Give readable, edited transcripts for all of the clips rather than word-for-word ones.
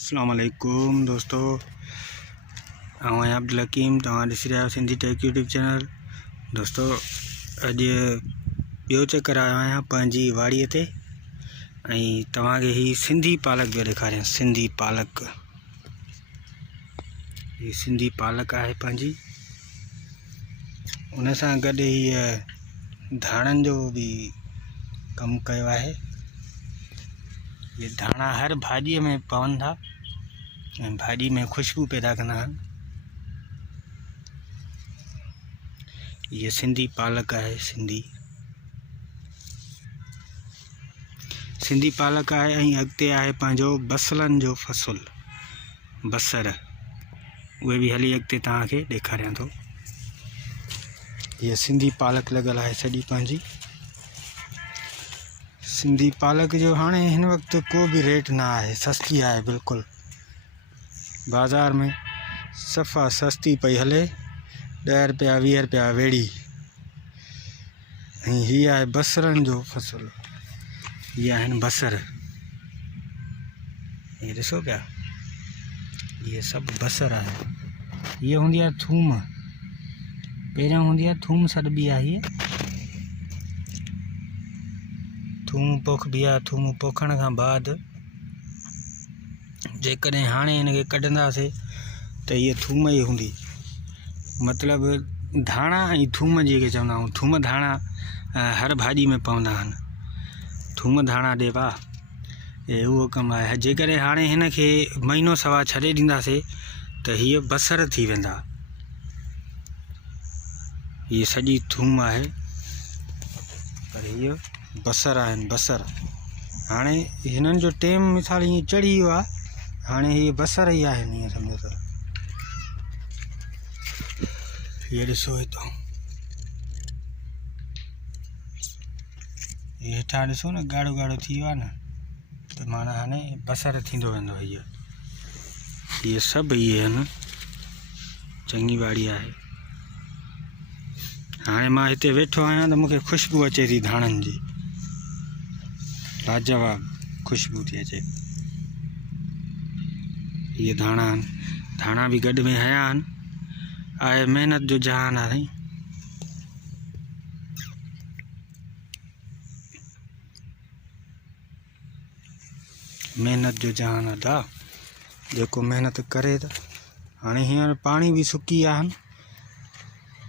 अस्सलाम वालेकुम दोस्तों, आहियां अब्दुल हकीम। तव्हां ॾिसी रहिया आहियो सिंधी टेक यूट्यूब चैनल। दोस्तों, अॼु ॿियो चक्कर आयो आहियां पंहिंजी वाड़ीअ ते ऐं तव्हांखे ही सिंधी पालक पियो ॾेखारियां। सिंधी पालक, ही सिंधी पालक आहे पंहिंजी। उन सां गॾु हीअ धाणनि जो बि कमु कयो आहे। ये धाणा हर भाॼीअ में पवनि था ऐं भाॼी में ख़ुशबू पैदा कंदा आहिनि। ये सिंधी पालक आहे। सिंधी पालक आहे। ऐं अॻिते आहे पंहिंजो बसरनि जो फ़सुल, बसर। उहे बि हली अॻिते तव्हांखे ॾेखारियां थो। ये सिंधी पालक लॻल आहे सॼी पंहिंजी। सिंधी पालक जो हाणे हिन वक़्तु को बि रेट न आहे, सस्ती आहे बिल्कुलु। बाज़ार में सफ़ा सस्ती पई हले, 10 रुपया 20 रुपया वेड़ी। ऐं हीअ आहे बसरनि जो फ़सुल। ये आहिनि बसर, ये ॾिसो पिया, ये सभु बसर आहे। ये हूंदी आहे थूम, पहिरियों हूंदी आहे थूम सॾिबी आहे। हीअ थूम पोखबी आहे। थूम पोखण खां बाद जेकॾहिं हाणे हिनखे कढंदासीं त हीअ थूम ई हूंदी। मतिलबु धाणा ऐं थूम जेके चवंदा आहियूं, थूम धाणा हर भाॼी में पवंदा आहिनि। थूम धाणा ॾिबा, ऐं उहो कमु आहे। जेकॾहिं हाणे हिनखे महीनो सवा छॾे ॾींदासीं त हीअ बसर थी वेंदा। हीअ सॼी थूम आहे, पर हीअ बसर आहिनि, बसर। हाणे हिननि जो टेम मिसाल हीअं चढ़ी वियो आहे। हाणे हीअ बसर ई आहिनि, हीअं सम्झो त। हीअ ॾिसो हितां, हीअ हेठां ॾिसो न, ॻाढ़ो ॻाढ़ो थी वियो आहे न, त माना हाणे बसर थींदो वेंदो। हीअ सभु इहे आहिनि, चङी वाड़ी आहे। हाणे मां हिते वेठो आहियां त मूंखे ख़ुशबू अचे थी धाणनि जी, लाजवाब ख़ुशबू थी अचे। ये धाणा आहिनि, धाणा बि गॾ में हया आहिनि। आहे महिनत जो जहान आहे। महिनत जो जहान आहे जेको महिनत करे त। हाणे हींअर पाणी बि सुकी विया आहिनि।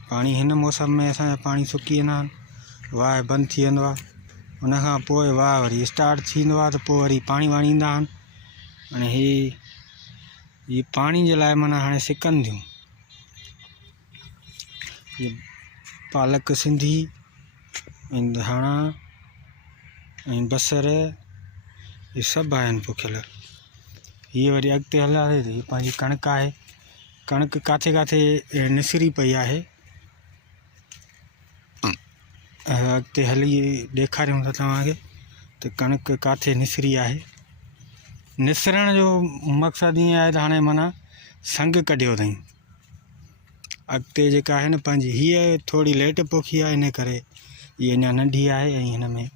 पाणी हिन मौसम में असांजा पाणी सुकी वेंदा आहिनि। वाह बंदि थी वेंदो आहे, उनखां पोइ वाह वरी स्टार्ट थींदो आहे, त पोइ वरी पाणी वाणी ईंदा आहिनि। हाणे ही पाणी जे लाइ माना हाणे सिकनि थियूं। ये पालक सिंधी ऐं धाणा ऐं बसर, ये सभु आहिनि पोखियल। हीअ वरी अॻिते हलियासीं त हीअ पंहिंजी कणिक आहे। कणिक किथे किथे निसिरी पई आहे। अॻिते हली ॾेखारियूं था तव्हांखे त कणिक किथे निसिरी आहे। निसिरण जो मक़सदु ईअं आहे त हाणे माना संग कढियो अथई। अॻिते जेका आहे न पंहिंजी, हीअ थोरी लेट पोखी आहे, इन करे हीअ अञा नंढी आहे ऐं हिन में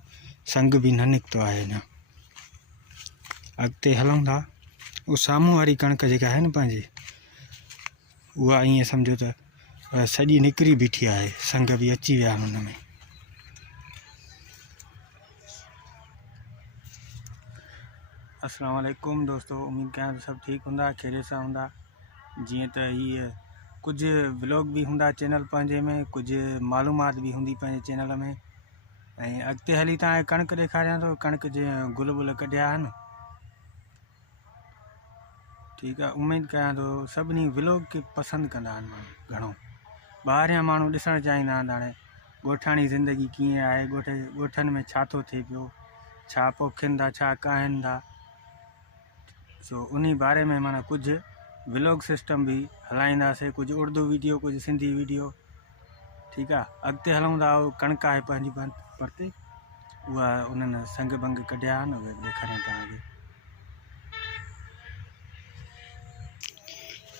संग बि न निकितो आहे अञा। अॻिते हलूं था, उहो साम्हूं वारी कणिक जेका आहे न पंहिंजी, उहा ईअं सम्झो त सॼी निकिरी बीठी आहे, संग बि अची विया आहिनि हुन में। अस्सलाम वालेकुम दोस्तों, उम्मीद कयां तो सभु ठीकु हूंदा, ख़ैरियत सां हूंदा। जीअं त हीअ कुझु व्लॉग बि हूंदा चैनल पंहिंजे में, कुझु मालूमात बि हूंदी पंहिंजे चैनल में। ऐं अॻिते हली तव्हांखे कणिक ॾेखारियां थो। कणिक जे गुल वुल कढिया आहिनि। ठीकु आहे, उमेदु कयां थो सभिनी व्लॉग खे पसंदि कंदा आहिनि माण्हू घणो। ॿाहिरियां माण्हू ॾिसणु चाहींदा आहिनि हाणे ॻोठाणी ज़िंदगी कीअं आहे, ॻोठनि में छा थो थिए पियो, छा पोखनि था, छा कनि था। सो उन बारे में माना कुझु व्लॉग सिस्टम बि हलाईंदासीं, कुझु उर्दू वीडियो, कुझु सिंधी वीडियो। ठीकु आहे, अॻिते हलूं था। कणिक आहे पंहिंजी परते, उहा उन्हनि संग भंग कढिया आहिनि, उहे ॾेखारियां तव्हांखे।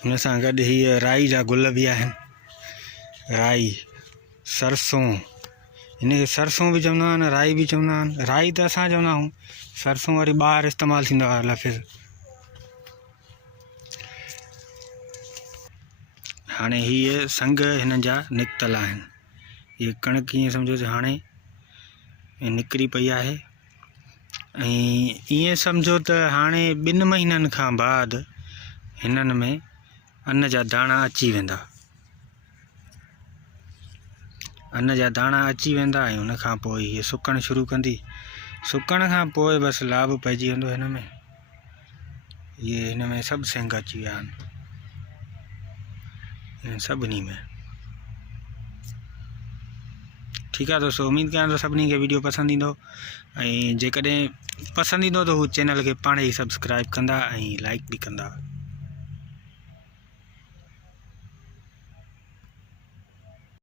हुन सां गॾु हीअ राई जा गुल बि आहिनि। राई, सरसों, हिनखे सरसों बि चवंदा आहिनि, राई बि चवंदा आहिनि। राई त असां चवंदा आहियूं, सरसों वरी ॿाहिरि इस्तेमालु थींदो आहे लफ़्ज़। हाणे हीअ संग हिननि जा निकितल आहिनि। हीअ कणिक ईअं सम्झो त हाणे निकिरी पई आहे ऐं ईअं सम्झो त हाणे 2 महीननि खां बाद हिननि में अन्न जा दाणा अची वेंदा। अन्न जा दाणा अची वेंदा ऐं उन खां पोइ हीअ सुकणु शुरू कंदी। सुकण खां पोइ बसि लाभ पइजी वेंदो हिन में। ये हिन में सभु सिंग अची विया आहिनि सभिनी में। ठीकु आहे दोस्तों, उमेदु कयां थो सभिनी खे वीडियो पसंदि ईंदो ऐं जेकॾहिं पसंदि ईंदो त हू चैनल खे पाण ई सब्सक्राइब कंदा ऐं लाइक बि कंदा।